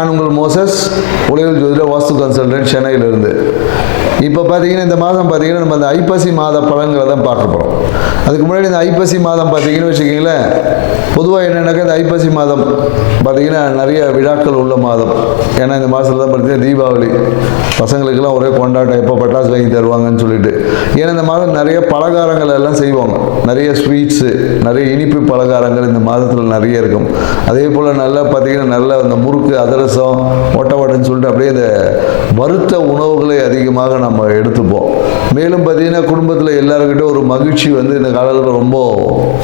நான் உங்கள் மோசஸ், உலகில் ஜோதிட வாஸ்து கன்சல்டன்ட், சென்னையிலிருந்து. இப்போ பார்த்தீங்கன்னா இந்த மாதம் பார்த்தீங்கன்னா நம்ம அந்த ஐப்பசி மாத பலன்களை தான் பார்க்க போகிறோம். அதுக்கு முன்னாடி இந்த ஐப்பசி மாதம் பார்த்தீங்கன்னு வச்சுக்கிங்களேன், பொதுவாக என்னென்னாக்கா இந்த ஐப்பசி மாதம் பார்த்தீங்கன்னா நிறைய விழாக்கள் உள்ள மாதம். ஏன்னா இந்த மாதத்தில் தான் பார்த்தீங்கன்னா தீபாவளி, பசங்களுக்கெல்லாம் ஒரே கொண்டாட்டம், எப்போ பட்டாசு வாங்கி தருவாங்கன்னு சொல்லிட்டு. ஏன்னா இந்த மாதம் நிறைய பலகாரங்கள் எல்லாம் செய்வாங்க, நிறைய ஸ்வீட்ஸு, நிறைய இனிப்பு பலகாரங்கள் இந்த மாதத்தில் நிறைய இருக்கும். அதே போல் நல்லா பார்த்தீங்கன்னா நல்ல இந்த முறுக்கு, அதிரசம், ஒட்டவடைன்னு சொல்லிட்டு அப்படியே இந்த வறுத்த உணவுகளை அதிகமாக நம்ம எடுத்துப்போம். மேலும் பார்த்தீங்கன்னா குடும்பத்தில் எல்லாருக்கிட்ட ஒரு மகிழ்ச்சி வந்து இந்த காலத்தில் ரொம்ப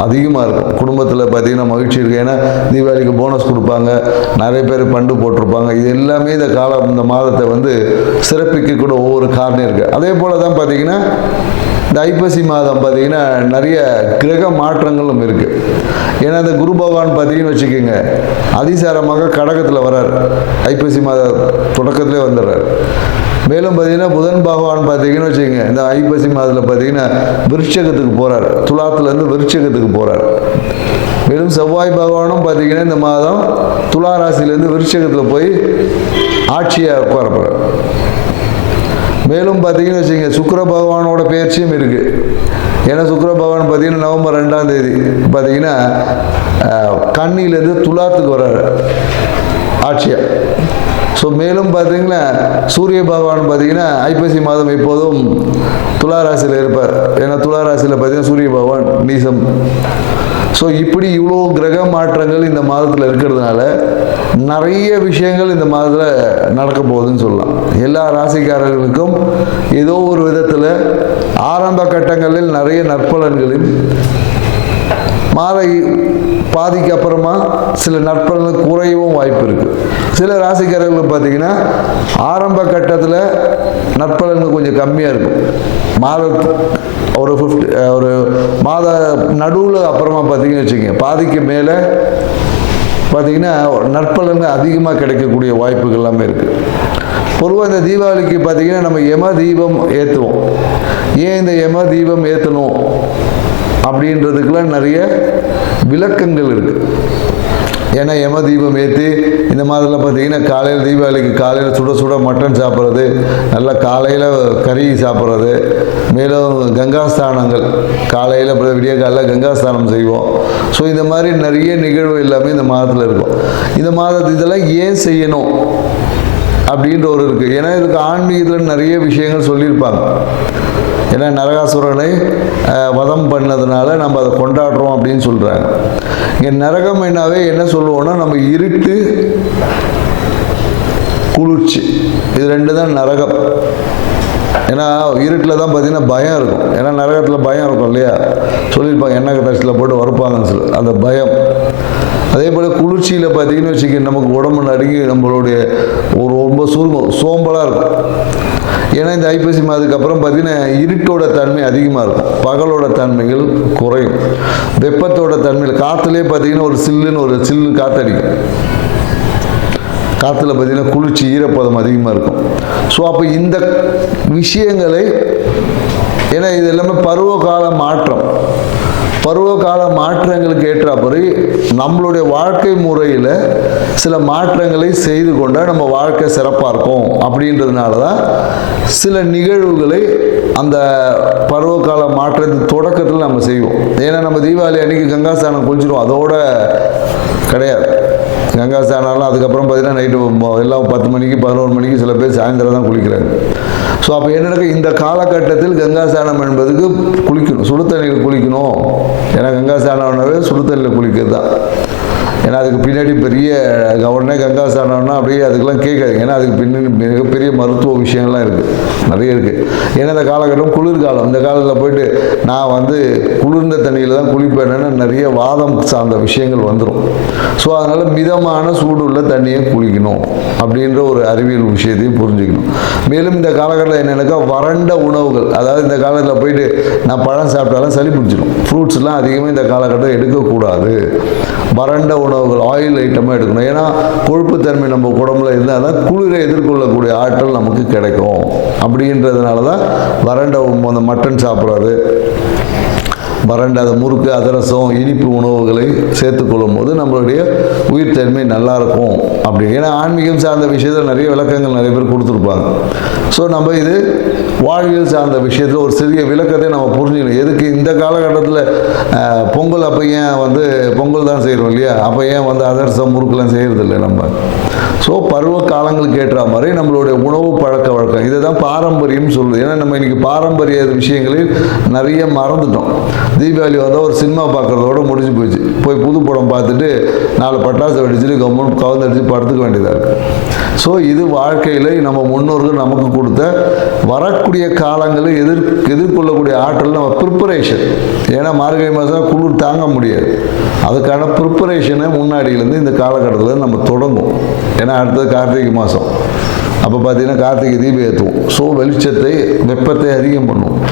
அதிகமாக இருக்கும். குடும்பத்தில் பார்த்தீங்கன்னா மகிழ்ச்சி இருக்குது. ஏன்னா தீபாவளிக்கு போனஸ் கொடுப்பாங்க, நிறைய பேர் பண்டு போட்டிருப்பாங்க. இது எல்லாமே இந்த மாதத்தை வந்து சிறப்பிக்கக்கூட ஒவ்வொரு காரணம் இருக்குது. அதே போல் தான் பார்த்தீங்கன்னா இந்த ஐப்பசி மாதம் பார்த்தீங்கன்னா நிறைய கிரக மாற்றங்களும் இருக்குது. ஏன்னா இந்த குரு பகவான் பார்த்தீங்கன்னு வச்சுக்கோங்க, அதிசாரமாக கடகத்தில் வர்றார், ஐப்பசி மாத தொடக்கத்திலே வந்துடுறார். மேலும் பார்த்தீங்கன்னா புதன் பகவான் பார்த்தீங்கன்னு வச்சுக்கோங்க, இந்த ஐப்பசி மாதத்தில் பார்த்தீங்கன்னா விருட்சகத்துக்கு போகிறார், துலாத்துலேருந்து விருட்சகத்துக்கு போகிறார். மேலும் செவ்வாய் பகவானும் பார்த்தீங்கன்னா இந்த மாதம் துலா ராசியிலேருந்து விருட்சகத்தில் போய் ஆட்சியாக உட்கார போகிறார். மேலும் பார்த்தீங்கன்னு வச்சுக்கோங்க, சுக்கிர பகவானோட பயிற்சியும் இருக்குது. ஏன்னா சுக்கிர பகவான் பார்த்தீங்கன்னா நவம்பர் 2ஆம் தேதி பார்த்தீங்கன்னா கன்னியிலேருந்து துலாத்துக்கு வர்றாரு ஆட்சியாக. ஸோ மேலும் பார்த்தீங்கன்னா சூரிய பகவான் பார்த்தீங்கன்னா ஐப்பசி மாதம் எப்போதும் துலா ராசியில் இருப்பார். ஏன்னா துலா ராசியில் பார்த்தீங்கன்னா சூரிய பகவான் நீசம். ஸோ இப்படி இவ்வளோ கிரக மாற்றங்கள் இந்த மாதத்தில் இருக்கிறதுனால நிறைய விஷயங்கள் இந்த மாதத்தில் நடக்க போகுதுன்னு சொல்லலாம். எல்லா ராசிக்காரர்களுக்கும் ஏதோ ஒரு விதத்தில் ஆரம்ப கட்டங்களில் நிறைய நற்பலன்களையும், மாத பாதிக்கு அப்புறமா சில நற்பலன்கள் குறையவும் வாய்ப்பு இருக்குது. சில ராசிக்காரர்கள் பார்த்தீங்கன்னா ஆரம்ப கட்டத்தில் நற்பலன்கள் கொஞ்சம் கம்மியாக இருக்கும். ஒரு மாத நடுவில் அப்புறமா பார்த்தீங்கன்னு வச்சுக்கோங்க, பாதிக்கு மேலே பார்த்தீங்கன்னா நற்பலன்கள் அதிகமாக கிடைக்கக்கூடிய வாய்ப்புகள் எல்லாமே இருக்குது. பொதுவாக இந்த தீபாவளிக்கு பார்த்தீங்கன்னா நம்ம யம தீபம் ஏற்றுவோம். ஏன் இந்த யம தீபம் ஏற்றணும் அப்படின்றதுக்கெல்லாம் நிறைய விளக்கங்கள் இருக்குது. ஏன்னா யம தீபம் ஏற்றி இந்த மாதத்தில் பார்த்தீங்கன்னா காலையில் தீபாவளிக்கு காலையில் சுட சுட மட்டன் சாப்பிட்றது, நல்லா காலையில் கறி சாப்பிட்றது, மேலும் கங்காஸ்தானங்கள் காலையில் விடிய காலையில் கங்காஸ்தானம் செய்வோம். ஸோ இந்த மாதிரி நிறைய நிகழ்வு எல்லாமே இந்த மாதத்தில் இருக்கும். இந்த மாதத்து இதெல்லாம் ஏன் செய்யணும் அப்படின்ற ஒரு இருக்குது. ஏன்னா இதுக்கு ஆன்மீகத்தில் நிறைய விஷயங்கள் சொல்லியிருப்பாங்க. ஏன்னா நரகாசுரனை வதம் பண்ணதுனால நம்ம அதை கொண்டாடுறோம் அப்படின்னு சொல்கிறாங்க. இங்கே நரகம் என்னாவே என்ன சொல்லுவோம்னா, நம்ம இருட்டு, குளிர்ச்சி, இது ரெண்டு தான் நரகம். ஏன்னா இருட்டில் தான் பார்த்தீங்கன்னா பயம் இருக்கும். ஏன்னா நரகத்தில் பயம் இருக்கும் இல்லையா, சொல்லியிருப்பாங்க எண்ணெய் கஷ்டத்தில் போட்டு வறுப்பாங்கன்னு சொல்லி, அந்த பயம். அதே போல் குளிர்ச்சியில் பார்த்தீங்கன்னு வச்சுக்க, நமக்கு உடம்பு நடுங்கி நம்மளுடைய ஒரு ரொம்ப சோம்பலாக இருக்கும். ஏன்னா இந்த ஐப்பசி மாதத்துக்கு அப்புறம் பார்த்தீங்கன்னா இருட்டோட தன்மை அதிகமாக இருக்கும், பகலோட தன்மைகள் குறையும், வெப்பத்தோட தன்மையில் காற்றுலேயே பார்த்தீங்கன்னா ஒரு சில்லுன்னு காற்றடிக்கும். காற்றுல பார்த்தீங்கன்னா குளிர்ச்சி, ஈரப்பதம் அதிகமாக இருக்கும். ஸோ அப்போ இந்த விஷயங்களை, ஏன்னா இது எல்லாமே பருவகால மாற்றங்களுக்கு ஏற்றாப்படி நம்மளுடைய வாழ்க்கை முறையில் சில மாற்றங்களை செய்து கொண்டால் நம்ம வாழ்க்கை சிறப்பாக இருக்கும். அப்படின்றதுனால தான் சில நிகழ்வுகளை அந்த பருவகால மாற்றத்தின் தொடக்கத்தில் நம்ம செய்வோம். ஏன்னா நம்ம தீபாவளி அன்றைக்கி கங்காஸ்தானம் குளிச்சிடுவோம், அதோட கிடையாது. கங்காஸ்தானம்லாம் அதுக்கப்புறம் பார்த்தீங்கன்னா நைட்டு எல்லாம் 10 மணிக்கு 11 மணிக்கு சில பேர் சாயந்தரம் தான் குளிக்கிறாங்க. ஸோ அப்போ என்னென்ன இந்த காலகட்டத்தில் கங்காஸ்தானம் என்பதுக்கு குளிக்கணும், சுடு தண்ணியில் குளிக்கணும். ஏன்னா கங்காஸ்தானம்னாவே சுடு தண்ணியில் குளிக்கிறது தான். ஏன்னா அதுக்கு பின்னாடி பெரிய உடனே கங்காஸ்தானம்னா அப்படியே அதுக்கெல்லாம் கேட்காது. ஏன்னா அதுக்கு பின்னாடி மிகப்பெரிய மருத்துவ விஷயங்கள்லாம் இருக்குது, நிறைய இருக்குது. ஏன்னா இந்த காலகட்டம் குளிர்காலம், இந்த காலத்தில் போயிட்டு நான் வந்து குளிர்ந்த தண்ணியில் தான் குளிப்பேன்னு நிறைய வாதம் சார்ந்த விஷயங்கள் வந்துடும். ஸோ அதனால் மிதமான சூடு உள்ள தண்ணியை குளிக்கணும் அப்படின்ற ஒரு அறிவியல் விஷயத்தையும் புரிஞ்சுக்கணும். மேலும் இந்த காலகட்டத்தில் என்னென்னாக்கா வறண்ட உணவுகள், அதாவது இந்த காலத்தில் போயிட்டு நான் பழம் சாப்பிட்டாலும் சளி பிடிச்சிடும், ஃப்ரூட்ஸ்லாம் அதிகமாக இந்த காலகட்டம் எடுக்கக்கூடாது. வறண்ட உணவுகள், ஆயில் ஐட்டமாக எடுக்கணும். ஏன்னா கொழுப்புத்தன்மை நம்ம உடம்புல இருந்தால் தான் குளிரை எதிர்கொள்ளக்கூடிய ஆற்றல் நமக்கு கிடைக்கும். அப்படின்றதுனால தான் வறண்ட அந்த மட்டன் சாப்பிட்றது, வறண்ட அந்த முறுக்கு அதிரசம் இனிப்பு உணவுகளை சேர்த்துக்கொள்ளும் போது நம்மளுடைய உயிர்த்தன்மை நல்லாயிருக்கும் அப்படி. ஏன்னா ஆன்மீகம் சார்ந்த விஷயத்தில் நிறைய விளக்கங்கள் நிறைய பேர் கொடுத்துருப்பாங்க. ஸோ நம்ம இது வாழ்வியல் சார்ந்த விஷயத்தில் ஒரு சிறிய விளக்கத்தை நம்ம புரிஞ்சுக்கணும். எதுக்கு இந்த காலகட்டத்தில் பொங்கல் அப்போ ஏன் பொங்கல் தான் செய்கிறோம் இல்லையா, அப்போ ஏன் அதிரசம் முறுக்கெல்லாம் செய்கிறதில்லை நம்ம. ஸோ பருவ காலங்களுக்கு ஏற்ற மாதிரி நம்மளுடைய உணவு பழக்க வழக்கம் இதை தான் பாரம்பரியம் சொல்லுது. ஏன்னா நம்ம இன்றைக்கி பாரம்பரிய விஷயங்களில் நிறைய மறந்துட்டோம். தீபாவளி வந்தால் ஒரு சினிமா பார்க்குறதோட முடிஞ்சு போயிடுச்சு. போய் புது படம் பார்த்துட்டு 4 பட்டாசு வெடிச்சுட்டு கவர்மெண்ட் கவுந்தடிச்சு படுத்துக்க வேண்டியதாக இருக்குது. ஸோ இது வாழ்க்கையில் நம்ம முன்னோர்கள் நமக்கு கொடுத்த வரக்கூடிய காலங்களை எதிர்கொள்ளக்கூடிய ஆற்றல் நம்ம ப்ரிப்பரேஷன். ஏன்னா மார்கழி மாதம் குளிர் தாங்க முடியாது. அதுக்கான ப்ரிப்பரேஷனை முன்னாடியிலேருந்து இந்த காலகட்டத்தில் நம்ம தொடங்கும். ஏன்னா அடுத்தது கார்த்திகை மாதம், அப்போ பார்த்தீங்கன்னா கார்த்திகை தீபம் ஏற்றுவோம். ஸோ வெளிச்சத்தை வெப்பத்தை அதிகம் பண்ணுவோம்.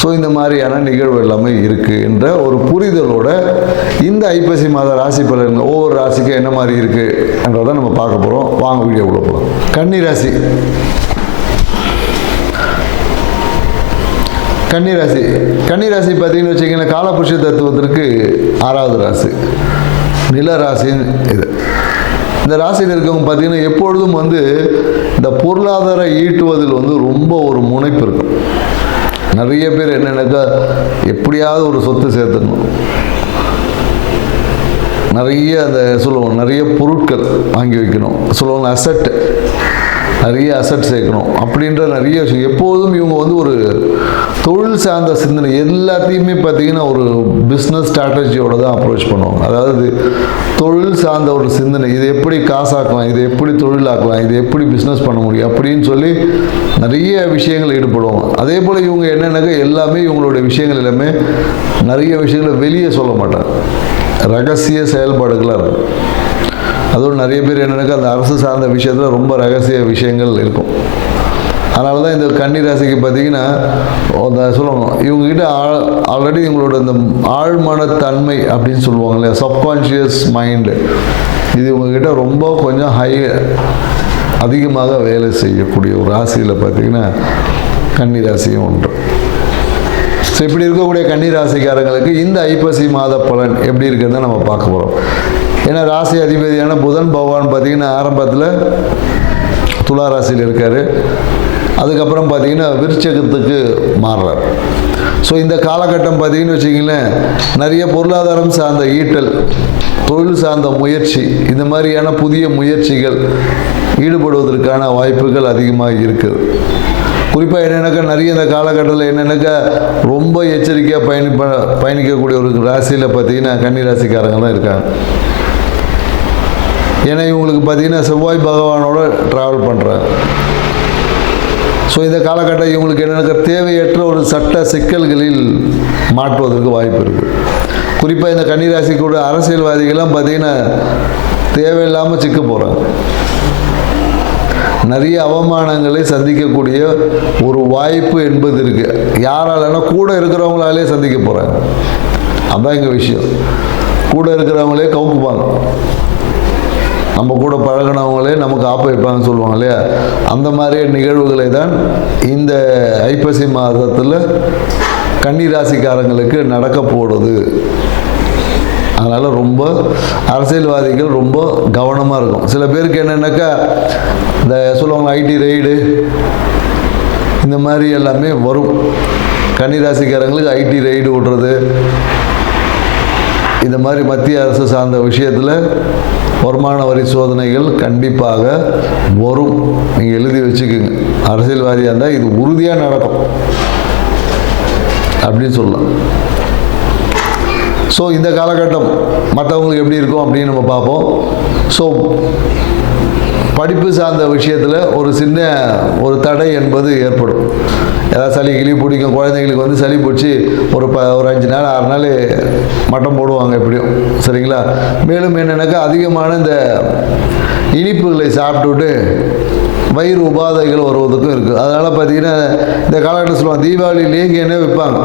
ஸோ இந்த மாதிரியான நிகழ்வு எல்லாமே இருக்குது என்ற ஒரு புரிதலோட இந்த ஐப்பசி மாத ராசி பலன்கள் ஒவ்வொரு ராசிக்கும் என்ன மாதிரி இருக்குன்றதை நம்ம பார்க்க போகிறோம். வாங்க வீடியோக்குள்ள போகலாம். கன்னிராசி கன்னிராசி பார்த்தீங்கன்னு வச்சிங்கன்னா காலபுருஷ தத்துவத்திற்கு 6வது ராசி, நில ராசின்னு இது. இந்த ராசியில் இருக்கவங்க பார்த்தீங்கன்னா எப்பொழுதும் இந்த பொருளாதார ஈட்டுவதில் ரொம்ப ஒரு முனைப்பு இருக்கும். நிறைய பேர் என்னென்னாக்கா எப்படியாவது ஒரு சொத்து சேர்த்துக்கணும், நிறைய சொல்லுவோம் நிறைய பொருட்கள் வாங்கி வைக்கணும், சொல்லுவாங்க அசட், நிறைய அசட் சேர்க்கணும் அப்படின்ற நிறைய விஷயம். எப்போதும் இவங்க ஒரு தொழில் சார்ந்த சிந்தனை எல்லாத்தையுமே பார்த்தீங்கன்னா ஒரு பிஸ்னஸ் ஸ்ட்ராட்டஜியோடு தான் அப்ரோச் பண்ணுவாங்க. அதாவது தொழில் சார்ந்த ஒரு சிந்தனை, இதை எப்படி காசாக்கலாம், இதை எப்படி தொழிலாக்கலாம், இதை எப்படி பிஸ்னஸ் பண்ண முடியும் அப்படின்னு சொல்லி நிறைய விஷயங்கள் ஈடுபடுவாங்க. அதே போல் இவங்க என்னென்னாக்கா எல்லாமே இவங்களுடைய விஷயங்கள் எல்லாமே நிறைய விஷயங்களை வெளியே சொல்ல மாட்டாங்க, ரகசிய செயல்பாடுகளாக இருக்கும். அதுவும் நிறைய பேர் என்னென்னாக்கா அந்த அரசு சார்ந்த விஷயத்தில் ரொம்ப ரகசிய விஷயங்கள் இருக்கும். அதனால தான் இந்த கன்னிராசிக்கு பார்த்தீங்கன்னா சொல்லணும் இவங்ககிட்ட ஆல்ரெடி இவங்களோட இந்த ஆழ்மனத்தன்மை அப்படின்னு சொல்லுவாங்க இல்லையா, சப்கான்ஷியஸ் மைண்டு, இது இவங்ககிட்ட ரொம்ப கொஞ்சம் அதிகமாக வேலை செய்யக்கூடிய ஒரு ராசியில் பார்த்தீங்கன்னா கன்னிராசியும் ஒன்று. ஸோ இப்படி இருக்கக்கூடிய கன்னிராசிக்காரங்களுக்கு இந்த ஐப்பசி மாத பலன் எப்படி இருக்குதுன்னு நம்ம பார்க்க போகிறோம். ஏன்னா ராசி அதிபதியான புதன் பகவான் பார்த்தீங்கன்னா ஆரம்பத்தில் துலா ராசியில் இருக்கார், அதுக்கப்புறம் பார்த்தீங்கன்னா விருச்சகத்துக்கு மாறுறார். ஸோ இந்த காலகட்டம் பார்த்தீங்கன்னு வச்சிங்களேன் நிறைய பொருளாதாரம் சார்ந்த ஈட்டல், தொழில் சார்ந்த முயற்சி, இந்த மாதிரியான புதிய முயற்சிகள் ஈடுபடுவதற்கான வாய்ப்புகள் அதிகமாக இருக்குது. குறிப்பாக என்னென்னாக்கா நிறைய இந்த காலகட்டத்தில் என்னென்னாக்கா ரொம்ப எச்சரிக்கையாக பயணிக்கக்கூடிய ஒரு ராசியில் பார்த்தீங்கன்னா கன்னிராசிக்காரங்க தான் இருக்காங்க. ஏன்னா இவங்களுக்கு பார்த்தீங்கன்னா செவ்வாய் பகவானோட ட்ராவல் பண்ணுறாங்க. ஸோ இந்த காலகட்டம் இவங்களுக்கு என்னென்ன தேவையற்ற ஒரு சட்ட சிக்கல்களில் மாற்றுவதற்கு வாய்ப்பு இருக்குது. குறிப்பாக இந்த கன்னிராசி கூட அரசியல்வாதிகள்லாம் பார்த்தீங்கன்னா தேவையில்லாமல் சிக்க போகிறாங்க. நிறைய அவமானங்களை சந்திக்கக்கூடிய ஒரு வாய்ப்பு என்பது இருக்குது. யாராலன்னா கூட இருக்கிறவங்களாலே சந்திக்க போகிறாங்க. அதுதான் எங்கள் விஷயம். கூட இருக்கிறவங்களே கவுக்குப்பாங்க, நம்ம கூட பழகினவங்களே நமக்கு ஆப்ப வைப்பாங்கன்னு சொல்லுவாங்க இல்லையா, அந்த மாதிரி நிகழ்வுகளை தான் இந்த ஐப்பசி மாதத்தில் கன்னிராசிக்காரங்களுக்கு நடக்க போடுது. அதனால் ரொம்ப அரசியல்வாதிகள் ரொம்ப கவனமாக இருக்கும். சில பேருக்கு என்னென்னாக்கா இந்த சொல்லுவாங்க ஐடி ரெய்டு இந்த மாதிரி எல்லாமே வரும். கன்னிராசிக்காரங்களுக்கு ஐடி ரெய்டு விடுறது, இந்த மாதிரி மத்திய அரசு சார்ந்த விஷயத்தில் வருமான வரி சோதனைகள் கண்டிப்பாக வரும். நீங்கள் எழுதி வச்சுக்கோங்க. அரசியல்வாதியாக இருந்தால் இது உறுதியாக நடக்கும் அப்படின்னு சொல்லலாம். ஸோ இந்த காலகட்டம் மற்றவங்களுக்கு எப்படி இருக்கும் அப்படின்னு நம்ம பார்ப்போம். ஸோ படிப்பு சார்ந்த விஷயத்தில் ஒரு சின்ன ஒரு தடை என்பது ஏற்படும். ஏதாவது சளி கிளி பிடிக்கும், குழந்தைங்களுக்கு சளி பிடிச்சி ஒரு 5 நாள் 6 நாள் மட்டம் போடுவாங்க எப்படியும், சரிங்களா. மேலும் என்னென்னாக்கா அதிகமான இந்த இனிப்புகளை சாப்பிட்டுவிட்டு வயிறு உபாதைகள் வருவதற்கும் இருக்குது. அதனால் பார்த்தீங்கன்னா இந்த காலகட்டம் சொல்லுவாங்க தீபாவளி லேகியனே விற்பாங்க.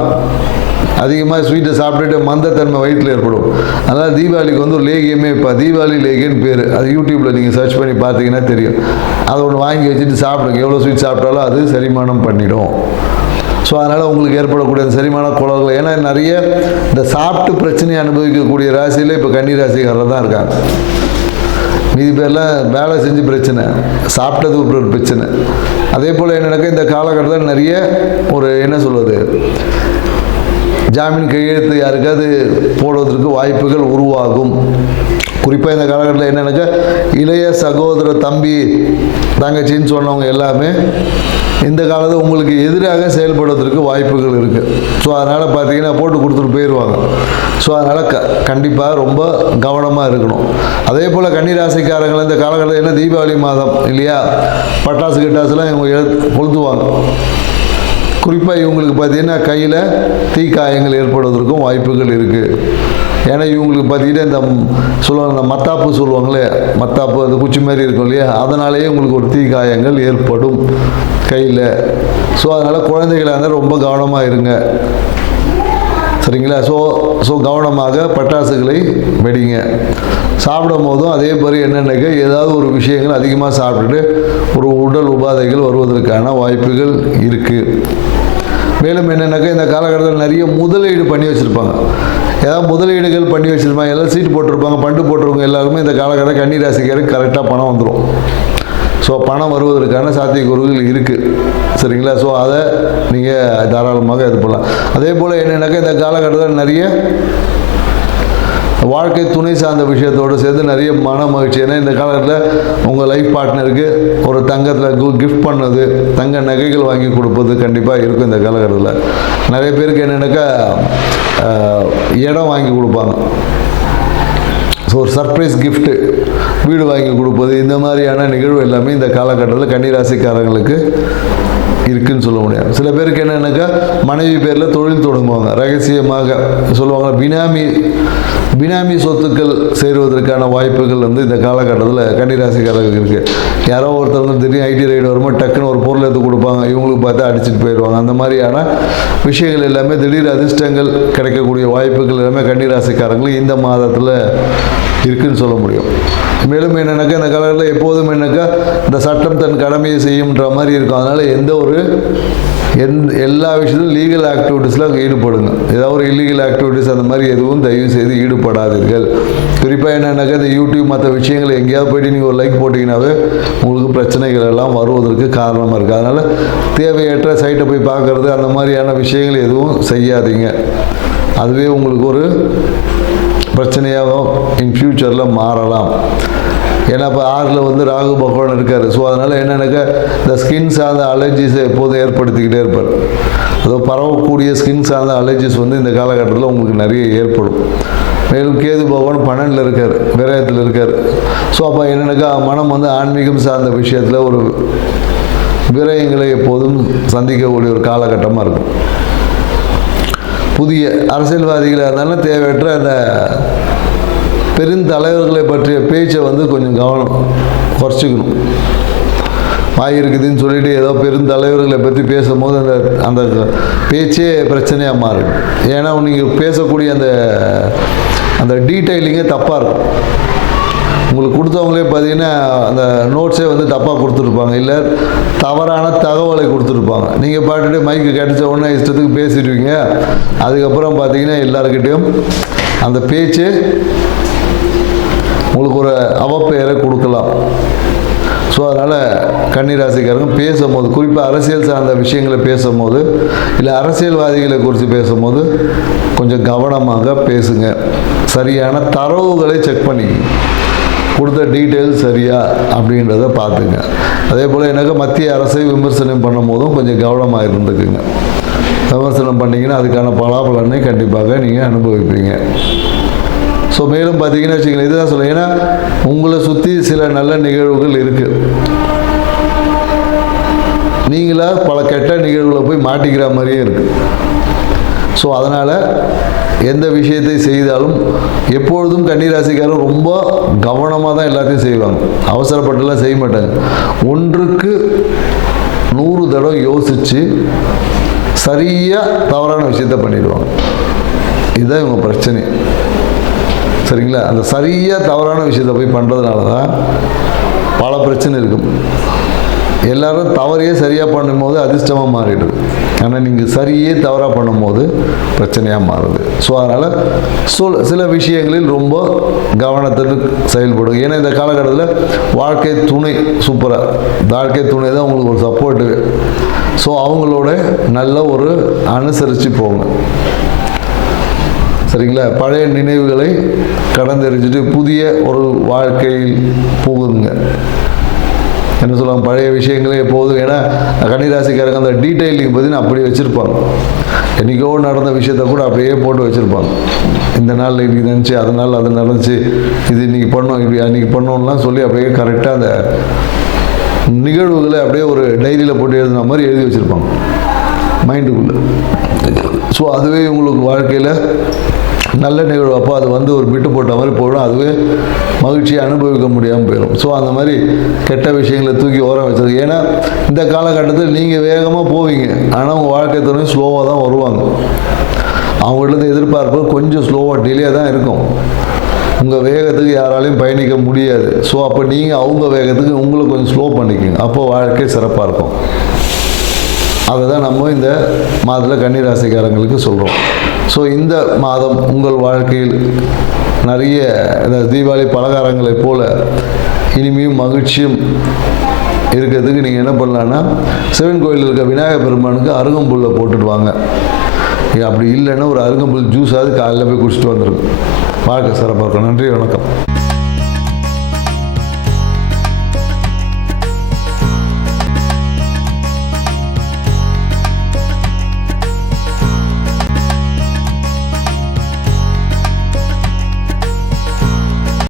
அதிகமாக ஸ்வீட்டை சாப்பிட்டுட்டு மந்தத்தன்மை வயிற்றில் ஏற்படும். அதனால் தீபாவளிக்கு ஒரு லேகியமே இப்போ தீபாவளி லேகியன்னு பேர். அது யூடியூப்பில் நீங்கள் சர்ச் பண்ணி பார்த்தீங்கன்னா தெரியும். அதை ஒன்று வாங்கி வச்சுட்டு சாப்பிடுங்க. எவ்வளோ ஸ்வீட் சாப்பிட்டாலும் அது செரிமானம் பண்ணிடும். ஸோ அதனால் உங்களுக்கு ஏற்படக்கூடிய அந்த செரிமான கோளாறுகள், ஏன்னா நிறைய இந்த சாப்பிட்டு பிரச்சனையை அனுபவிக்கக்கூடிய ராசியில் இப்போ கன்னி ராசிக்காரர் தான் இருக்காங்க. மீதி பேர்லாம் வேலை செஞ்சு பிரச்சனை, சாப்பிட்டது ஒரு பிரச்சனை. அதே போல் என்னன்னாக்கா இந்த காலகட்டத்தில் நிறைய ஒரு என்ன சொல்வது, ஜாமீன் கையெழுத்து யாருக்காவது போடுவதற்கு வாய்ப்புகள் உருவாகும். குறிப்பாக இந்த காலகட்டத்தில் என்னன்னாக்கா இளைய சகோதர தம்பி தங்கச்சின்னு சொன்னவங்க எல்லாமே இந்த காலத்தில் உங்களுக்கு எதிராக செயல்படுவதற்கு வாய்ப்புகள் இருக்குது. ஸோ அதனால் பார்த்தீங்கன்னா போட்டு கொடுத்துட்டு போயிடுவாங்க. ஸோ அதனால் கண்டிப்பாக ரொம்ப கவனமாக இருக்கணும். அதே போல் கன்னிராசிக்காரங்கள் இந்த காலகட்டத்தில் என்ன தீபாவளி மாதம் இல்லையா, பட்டாசு கிட்டாசுலாம் இவங்க கொளுத்துவாங்க. குறிப்பாக இவங்களுக்கு பார்த்தீங்கன்னா கையில் தீக்காயங்கள் ஏற்படுவதற்கும் வாய்ப்புகள் இருக்குது. ஏன்னா இவங்களுக்கு பார்த்தீங்கன்னா இந்த சொல்லுவாங்க, இந்த மத்தாப்பு சொல்லுவாங்களே, மத்தாப்பு அந்த குச்சி மாதிரி இருக்கும் இல்லையா, அதனாலேயே உங்களுக்கு ஒரு தீக்காயங்கள் ஏற்படும் கையில். ஸோ அதனால் குழந்தைகளாக இருந்தால் ரொம்ப கவனமாக இருங்க, சரிங்களா? ஸோ கவனமாக பட்டாசுகளை வெடிங்க. சாப்பிடும் போதும் அதே மாதிரி என்னென்னக்க ஏதாவது ஒரு விஷயங்கள் அதிகமாக சாப்பிட்டுட்டு ஒரு உடல் உபாதைகள் வருவதற்கான வாய்ப்புகள் இருக்குது. மேலும் என்னென்னாக்கா இந்த காலகட்டத்தில் நிறைய முதலீடு பண்ணி வச்சுருப்பாங்க, ஏதாவது முதலீடுகள் பண்ணி வச்சுருப்பாங்க, எல்லாம் சீட்டு போட்டிருப்பாங்க, பண்டு போட்டிருப்பாங்க. எல்லாருமே இந்த காலகட்டம் கன்னி ராசிக்காருக்கு கரெக்டாக பணம் வந்துடும். ஸோ பணம் வருவதற்கான சாத்தியக்கூறுகள் இருக்குது, சரிங்களா? ஸோ அதை நீங்கள் தாராளமாக இது பண்ணலாம். அதே போல் என்னென்னாக்கா இந்த காலகட்டத்தில் நிறைய வாழ்க்கை துணை சார்ந்த விஷயத்தோடு சேர்ந்து நிறைய மன மகிழ்ச்சி. ஏன்னா இந்த காலத்தில் உங்கள் லைஃப் பார்ட்னருக்கு ஒரு தங்கத்தில் கிஃப்ட் பண்ணது, தங்க நகைகள் வாங்கி கொடுப்பது கண்டிப்பாக இருக்கும். இந்த காலகட்டத்தில் நிறைய பேருக்கு என்னென்னாக்கா இடம் வாங்கி கொடுப்பாங்க. ஸோ ஒரு சர்ப்ரைஸ் கிஃப்ட்டு, வீடு வாங்கி கொடுப்பது, இந்த மாதிரியான நிகழ்வு எல்லாமே இந்த காலகட்டத்தில் கன்னிராசிக்காரங்களுக்கு இருக்குன்னு சொல்ல முடியாது. சில பேருக்கு என்னென்னாக்கா மனைவி பேரில் தொழில் தொடங்குவாங்க, ரகசியமாக சொல்லுவாங்க. பினாமி சொத்துக்கள் சேருவதற்கான வாய்ப்புகள் வந்து இந்த காலகட்டத்தில் கன்னிராசிக்காரர்களுக்கு இருக்குது. யாரோ ஒருத்தர் வந்து திடீர்னு ஐடி ரைடு வரும்போது டக்குன்னு ஒரு பொருள் எடுத்து கொடுப்பாங்க, இவங்களுக்கு பார்த்து அடிச்சுட்டு போயிடுவாங்க. அந்த மாதிரியான விஷயங்கள் எல்லாமே திடீர் அதிர்ஷ்டங்கள் கிடைக்கக்கூடிய வாய்ப்புகள் எல்லாமே கன்னிராசிக்காரங்களுக்கு இந்த மாதத்தில் இருக்குன்னு சொல்ல முடியும். மேலும் என்னென்னாக்கா இந்த காலத்தில் எப்போதும் என்னக்கா இந்த சட்டம் தன் கடமையை செய்யும்ன்ற மாதிரி இருக்கும். அதனால் எல்லா விஷயத்திலும் லீகல் ஆக்டிவிட்டீஸில் ஈடுபடுங்க. ஏதாவது ஒரு இல்லீகல் ஆக்டிவிட்டீஸ் அந்த மாதிரி எதுவும் தயவு செய்து ஈடுபடாதீர்கள். குறிப்பாக என்னென்னாக்கா இந்த யூடியூப் மற்ற விஷயங்கள் எங்கேயாவது போய்ட்டு நீங்கள் ஒரு லைக் போட்டிங்கன்னாவே உங்களுக்கு பிரச்சனைகள் எல்லாம் வருவதற்கு காரணமாக இருக்குது. அதனால் தேவையற்ற சைட்டை போய் பார்க்குறது அந்த மாதிரியான விஷயங்கள் எதுவும் செய்யாதீங்க. அதுவே உங்களுக்கு ஒரு பிரச்சனையாக இன் ஃப்யூச்சரில் மாறலாம். ஏன்னா இப்போ 6ல் வந்து ராகு பகவான் இருக்கார். ஸோ அதனால் என்னென்னாக்கா இந்த ஸ்கின் சார்ந்த அலர்ஜிஸை எப்போதும் ஏற்படுத்திக்கிட்டே இருப்பார். அதோ பரவக்கூடிய ஸ்கின் சார்ந்த அலர்ஜிஸ் வந்து இந்த காலகட்டத்தில் உங்களுக்கு நிறைய ஏற்படும். மேலும் கேது பகவான் 12ல் இருக்கார், விரயத்தில் இருக்கார். ஸோ அப்போ என்னென்னாக்கா மனம் வந்து ஆன்மீகம் சார்ந்த விஷயத்தில் ஒரு விரயங்களை எப்போதும் சந்திக்கக்கூடிய ஒரு காலகட்டமாக இருக்கும். புதிய அரசியல்வாதிகளாக இருந்தாலும் தேவையற்ற அந்த பெருந்தலைவர்களை பற்றிய பேச்சை வந்து கொஞ்சம் கவனம் குறைச்சிக்கணும். வாய் இருக்குதுன்னு சொல்லிட்டு ஏதோ பெருந்தலைவர்களை பற்றி பேசும்போது அந்த பேச்சே பிரச்சனையாக மாறும். ஏன்னா நீங்கள் பேசக்கூடிய அந்த டீட்டெயிலிங்கே தப்பாக இருக்கும். உங்களுக்கு கொடுத்தவங்களே பார்த்தீங்கன்னா அந்த நோட்ஸே வந்து தப்பாக கொடுத்துருப்பாங்க, இல்லை தவறான தகவலை கொடுத்துருப்பாங்க. நீங்கள் பாட்டுட்டு மைக்கு கிடைச்ச உடனே இஷ்டத்துக்கு பேசிடுவீங்க. அதுக்கப்புறம் பார்த்தீங்கன்னா எல்லாருக்கிட்டையும் அந்த பேச்சு உங்களுக்கு ஒரு அவப்பெயரை கொடுக்கலாம். ஸோ அதனால் கன்னிராசிக்காரங்க பேசும்போது, குறிப்பாக அரசியல் சார்ந்த விஷயங்களை பேசும்போது, இல்லை அரசியல்வாதிகளை குறித்து பேசும்போது கொஞ்சம் கவனமாக பேசுங்க. சரியான தரவுகளை செக் பண்ணிக்கங்க, கொடுத்த டீட்டெயில்ஸ் சரியா அப்படின்றத பார்த்துங்க. அதே போல் எனக்கு மத்திய அரசை விமர்சனம் பண்ணும் போதும் கொஞ்சம் கவனமாக இருந்துக்குங்க. விமர்சனம் பண்ணிங்கன்னா அதுக்கான பலாபலனை கண்டிப்பாக நீங்கள் அனுபவிப்பீங்க. ஸோ மேலும் பார்த்தீங்கன்னா வச்சுக்கோங்களேன், இதுதான் சொல்லுங்கள். ஏன்னா உங்களை சுற்றி சில நல்ல நிகழ்வுகள் இருக்குது. நீங்களா பல கெட்ட நிகழ்வுகளை போய் மாட்டிக்கிற மாதிரியே இருக்குது. ஸோ அதனால் எந்த விஷயத்தை செய்தாலும் எப்பொழுதும் கன்னிராசிக்காரர் ரொம்ப கவனமாக தான் எல்லாத்தையும் செய்வாங்க. அவசரப்பட்டுலாம் செய்ய மாட்டாங்க. ஒன்றுக்கு 100 தடவை யோசித்து சரியாக தவறான விஷயத்தை பண்ணிடுவாங்க. இதுதான் இவங்க பிரச்சனை, சரிங்களா? அந்த சரியாக தவறான விஷயத்தை போய் பண்ணுறதுனால தான் பல பிரச்சனை இருக்கும். எல்லாரும் தவறையே சரியாக பண்ணும்போது அதிர்ஷ்டமாக மாறிடுது. ஆனால் நீங்கள் சரியே தவறாக பண்ணும்போது பிரச்சனையாக மாறுது. ஸோ அதனால் சில விஷயங்களில் ரொம்ப கவனத்துடன் செயல்படும். ஏன்னா இந்த காலகட்டத்தில் வாழ்க்கை துணை சூப்பராக, வாழ்க்கை துணை தான் உங்களுக்கு ஒரு சப்போர்ட்டு. ஸோ அவங்களோட நல்ல ஒரு அனுசரித்து போங்க, சரிங்களா? பழைய நினைவுகளை கடந்தெறிஞ்சிட்டு புதிய ஒரு வாழ்க்கையில் போகுங்க. என்ன சொல்லுவாங்க, பழைய விஷயங்களே எப்போதும். ஏன்னா கன்னிராசிக்காரங்க அந்த டீட்டெயிலிங் பார்த்தீங்கன்னா அப்படியே வச்சுருப்பாங்க. என்றைக்கோ நடந்த விஷயத்த கூட அப்படியே போட்டு வச்சுருப்பாங்க. இந்த நாள் இன்றைக்கி நினச்சி அதனால் அது நடந்துச்சு, இது இன்றைக்கி பண்ணோம், இப்படி அன்றைக்கி பண்ணோம்லாம் சொல்லி அப்படியே கரெக்டாக அந்த நிகழ்வுகளை அப்படியே ஒரு டைரியில் போட்டு எழுதுன மாதிரி எழுதி வச்சுருப்பாங்க மைண்டுக்குள்ளே. ஸோ அதுவே உங்களுக்கு வாழ்க்கையில் நல்ல நிகழ்வு, அப்போ அது வந்து ஒரு விட்டு போட்ட மாதிரி போயிடும். அதுவே மகிழ்ச்சியை அனுபவிக்க முடியாமல் போயிடும். ஸோ அந்த மாதிரி கெட்ட விஷயங்களை தூக்கி ஓரம் வச்சது. ஏன்னா இந்த காலகட்டத்தில் நீங்கள் வேகமாக போவீங்க, ஆனால் உங்கள் வாழ்க்கை துணை ஸ்லோவாக தான் வருவாங்க. அவங்கள்ட்ட எதிர்பார்ப்பு கொஞ்சம் ஸ்லோவாக டிலே தான் இருக்கும். உங்கள் வேகத்துக்கு யாராலையும் பயணிக்க முடியாது. ஸோ அப்போ நீங்கள் அவங்க வேகத்துக்கு உங்களை கொஞ்சம் ஸ்லோ பண்ணிக்கோங்க, அப்போ வாழ்க்கை சிறப்பாக இருக்கும். அதை தான் நம்ம இந்த மாதத்தில் கன்னிராசிக்காரங்களுக்கு சொல்கிறோம். ஸோ இந்த மாதம் உங்கள் வாழ்க்கையில் நிறைய இந்த தீபாவளி பலகாரங்களைப் போல் இனிமையும் மகிழ்ச்சியும் இருக்கிறதுக்கு நீங்கள் என்ன பண்ணலான்னா, சிவன் கோயிலில் இருக்க விநாயகர் பெருமானுக்கு அருகம்புல்லை போட்டுட்டு வாங்க. அப்படி இல்லைன்னா ஒரு அருகம்புல் ஜூஸாவது காலையில் போய் குடிச்சிட்டு வந்துடும். வாழ்க்கை சிறப்பாக இருக்கும். நன்றி, வணக்கம்.